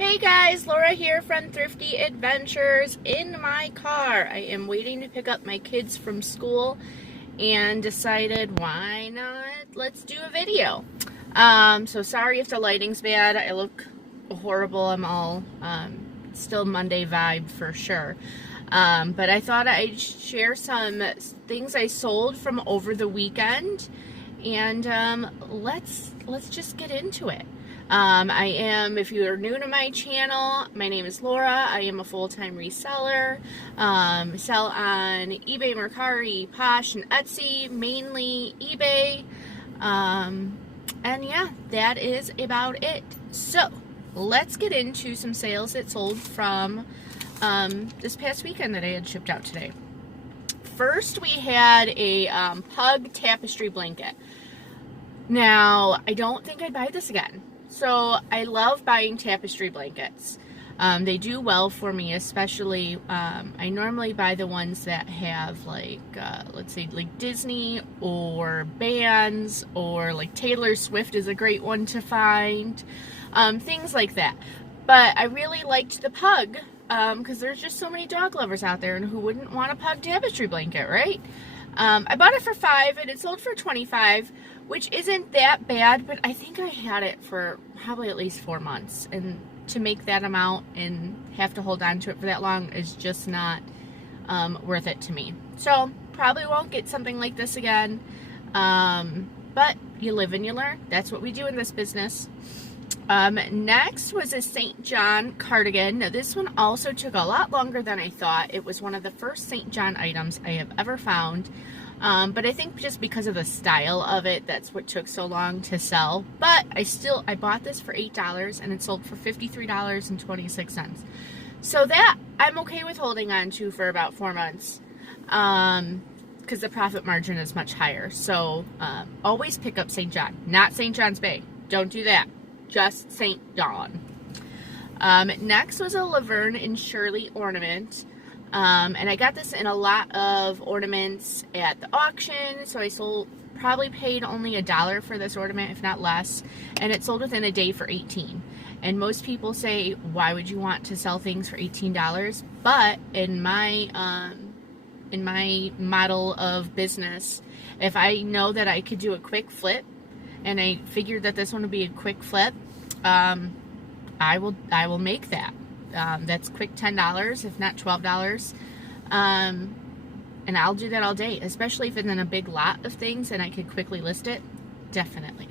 Hey guys, Laura here from Thrifty Adventures. In my car, I am waiting to pick up my kids from school and decided why not, let's do a video. So sorry if the lighting's bad. I look horrible. I'm all still Monday vibe for sure. But I thought I'd share some things I sold from over the weekend, and let's just get into it. If you are new to my channel, my name is Laura. I am a full-time reseller. Sell on eBay, Mercari, Posh, and Etsy, mainly eBay. And yeah, that is about it. So, let's get into some sales that sold from this past weekend that I had shipped out today. First, we had a pug tapestry blanket. Now, I don't think I'd buy this again. So I love buying tapestry blankets. They do well for me, especially I normally buy the ones that have like, let's say like Disney or bands, or like Taylor Swift is a great one to find, things like that. But I really liked the pug because there's just so many dog lovers out there, and who wouldn't want a pug tapestry blanket, right? I bought it for $5 and it sold for $25, which isn't that bad, but I think I had it for probably at least 4 months, and to make that amount and have to hold on to it for that long is just not worth it to me. So probably won't get something like this again, but you live and you learn. That's what we do in this business. Next was a St. John cardigan. Now this one also took a lot longer than I thought. It was one of the first St. John items I have ever found. But I think just because of the style of it, that's what took so long to sell. But I bought this for $8 and it sold for $53.26. So that I'm okay with holding on to for about 4 months. Because the profit margin is much higher. So always pick up St. John, not St. John's Bay. Don't do that. Just St. John. Next was a Laverne and Shirley ornament. And I got this in a lot of ornaments at the auction. So I probably paid only $1 for this ornament, if not less. And it sold within a day for $18. And most people say, why would you want to sell things for $18? But in my model of business, if I know that I could do a quick flip, and I figured that this one would be a quick flip, I will make that. That's quick $10, if not $12. And I'll do that all day, especially if it's in a big lot of things and I could quickly list it. Definitely.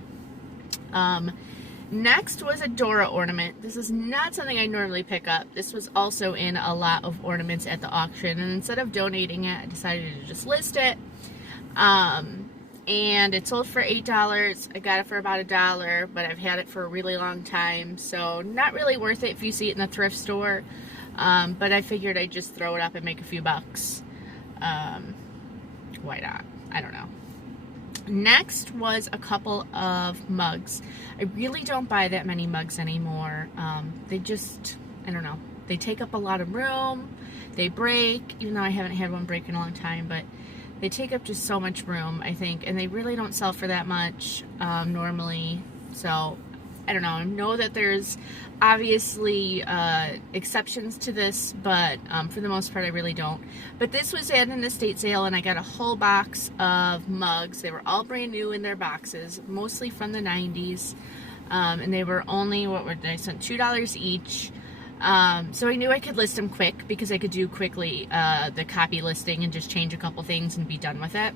Next was a Dora ornament. This is not something I normally pick up. This was also in a lot of ornaments at the auction, and instead of donating it, I decided to just list it. And it sold for $8. I got it for about $1, but I've had it for a really long time, so not really worth it if you see it in the thrift store. But I figured I'd just throw it up and make a few bucks. Why not? I don't know. Next was a couple of mugs. I really don't buy that many mugs anymore. They just, I don't know. They take up a lot of room. They break, even though I haven't had one break in a long time, but they take up just so much room, I think, and they really don't sell for that much normally. So, I don't know. I know that there's obviously exceptions to this, but for the most part, I really don't. But this was at an estate sale, and I got a whole box of mugs. They were all brand new in their boxes, mostly from the 90s, and they were only, I spent $2 each. So I knew I could list them quick, because I could do quickly the copy listing and just change a couple things and be done with it.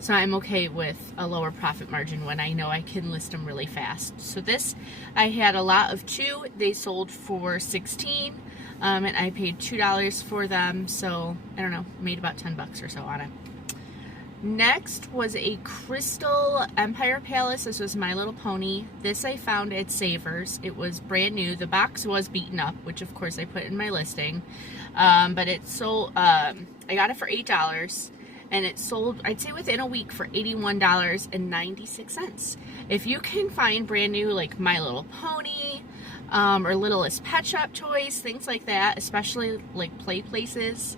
So I'm okay with a lower profit margin when I know I can list them really fast. So this, I had a lot of 2. They sold for $16, and I paid $2 for them. So I don't know, made about 10 bucks or so on it. Next was a Crystal Empire Palace. This was My Little Pony. This I found at Savers. It was brand new. The box was beaten up, which of course I put in my listing. But it sold, I got it for $8, and it sold, I'd say within a week, for $81.96. If you can find brand new, like My Little Pony, or Littlest Pet Shop toys, things like that, especially like play places,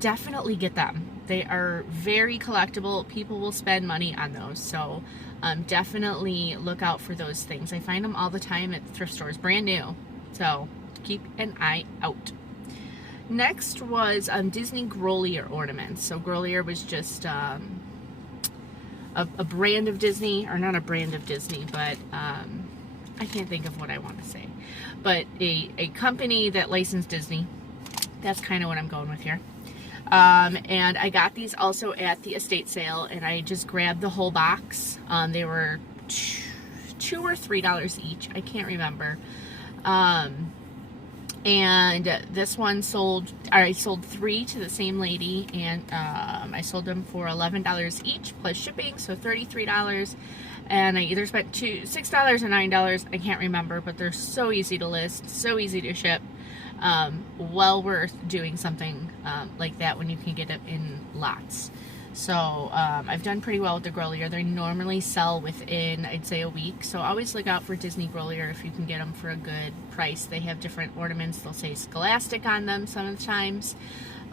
definitely get them. They are very collectible. People will spend money on those, so definitely look out for those things. I find them all the time at thrift stores, brand new, so keep an eye out. Next was Disney Grolier ornaments. So Grolier was just a brand of Disney, or not a brand of Disney, but I can't think of what I want to say, but a company that licensed Disney. That's kind of what I'm going with here. And I got these also at the estate sale, and I just grabbed the whole box. They were $2 or $3 each. I can't remember. And this one I sold 3 to the same lady, and I sold them for $11 each plus shipping, so $33. And I either spent $6 or $9, I can't remember, but they're so easy to list, so easy to ship. Well worth doing something like that when you can get it in lots. So I've done pretty well with the Grolier. They normally sell within, I'd say, a week. So always look out for Disney Grolier if you can get them for a good price. They have different ornaments. They'll say Scholastic on them some of the times.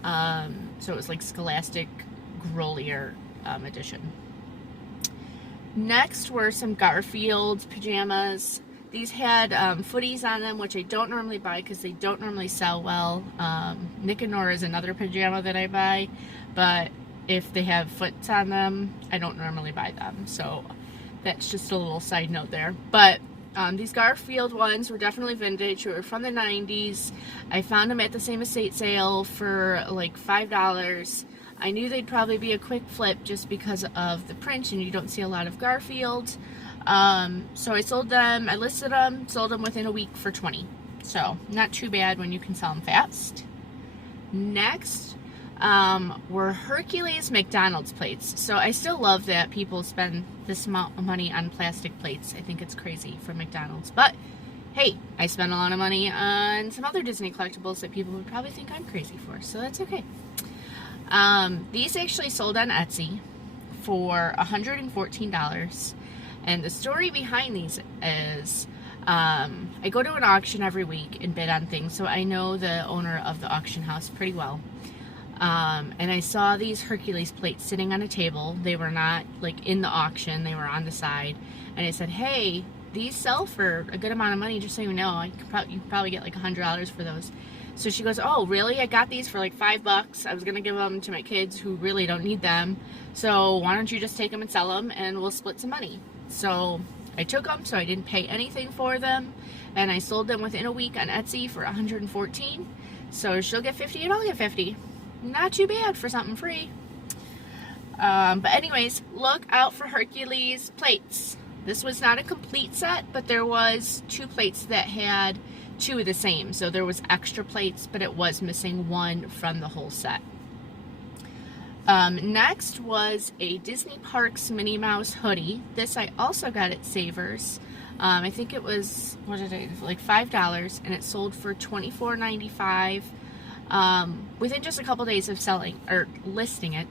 So it was like Scholastic Grolier edition. Next were some Garfield Pajamas. These had footies on them, which I don't normally buy because they don't normally sell well. Nick and Nora is another pajama that I buy, but if they have foots on them, I don't normally buy them. So that's just a little side note there. But these Garfield ones were definitely vintage. They were from the 90s. I found them at the same estate sale for like $5. I knew they'd probably be a quick flip just because of the print, and you don't see a lot of Garfield. So I sold them, I listed them, sold them within a week for $20. So not too bad when you can sell them fast. Next were Hercules McDonald's plates. So I still love that people spend this amount of money on plastic plates. I think it's crazy for McDonald's. But hey, I spend a lot of money on some other Disney collectibles that people would probably think I'm crazy for. So that's okay. These actually sold on Etsy for $114. And the story behind these is I go to an auction every week and bid on things, so I know the owner of the auction house pretty well. And I saw these Hercules plates sitting on a table. They were not like in the auction, they were on the side. And I said, hey, these sell for a good amount of money, just so you know. You can probably get like $100 for those. So she goes, oh, really? I got these for like $5. I was going to give them to my kids who really don't need them. So why don't you just take them and sell them, and we'll split some money. So I took them, so I didn't pay anything for them. And I sold them within a week on Etsy for $114. So she'll get $50 and I'll get $50. Not too bad for something free. But anyways, look out for Hercules plates. This was not a complete set, but there was 2 plates that had 2 of the same. So there was extra plates, but it was missing 1 from the whole set. Next was a Disney Parks Minnie Mouse hoodie. This I also got at Savers. I think it was, like $5, and it sold for $24.95. Within just a couple days of listing it.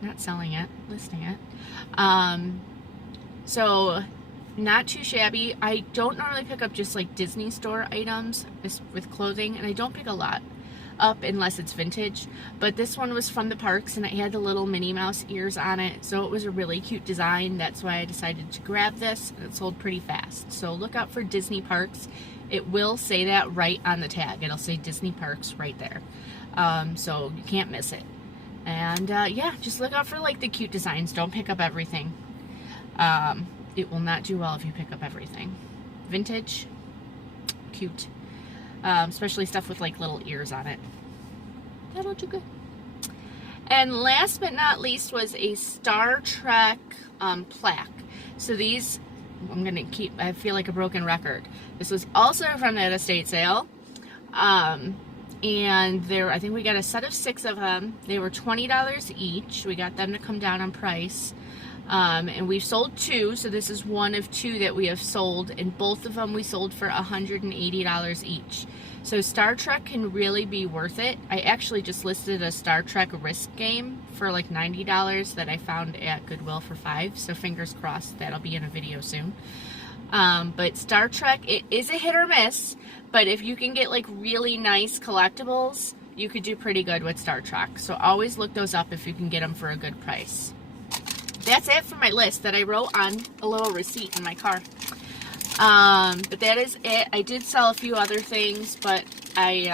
So not too shabby. I don't normally pick up just like Disney store items with clothing, and I don't pick a lot up unless it's vintage, but this one was from the parks and it had the little Minnie Mouse ears on it, so it was a really cute design. That's why I decided to grab this, and it sold pretty fast. So look out for Disney Parks. It will say that right on the tag. It'll say Disney Parks right there, so you can't miss it. And yeah, just look out for like the cute designs. Don't pick up everything. It will not do well if you pick up everything. Vintage, cute. Especially stuff with like little ears on it. That'll do good. And last but not least was a Star Trek plaque. So these, I feel like a broken record. This was also from that estate sale. And I think we got a set of 6 of them. They were $20 each. We got them to come down on price. And we've sold 2, so this is one of 2 that we have sold, and both of them we sold for $180 each. So Star Trek can really be worth it. I actually just listed a Star Trek Risk game for like $90 that I found at Goodwill for $5, so fingers crossed that'll be in a video soon. But Star Trek, it is a hit or miss, but if you can get like really nice collectibles, you could do pretty good with Star Trek. So always look those up if you can get them for a good price. That's it for my list that I wrote on a little receipt in my car. But that is it. I did sell a few other things, but they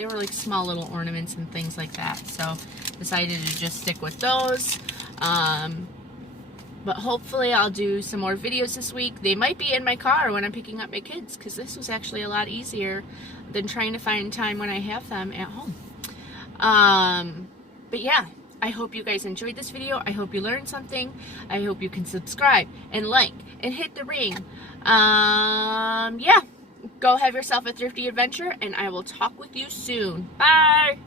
were like small little ornaments and things like that. So decided to just stick with those. But hopefully I'll do some more videos this week. They might be in my car when I'm picking up my kids, because this was actually a lot easier than trying to find time when I have them at home. But yeah, I hope you guys enjoyed this video. I hope you learned something. I hope you can subscribe and like and hit the ring. Yeah, go have yourself a thrifty adventure, and I will talk with you soon. Bye!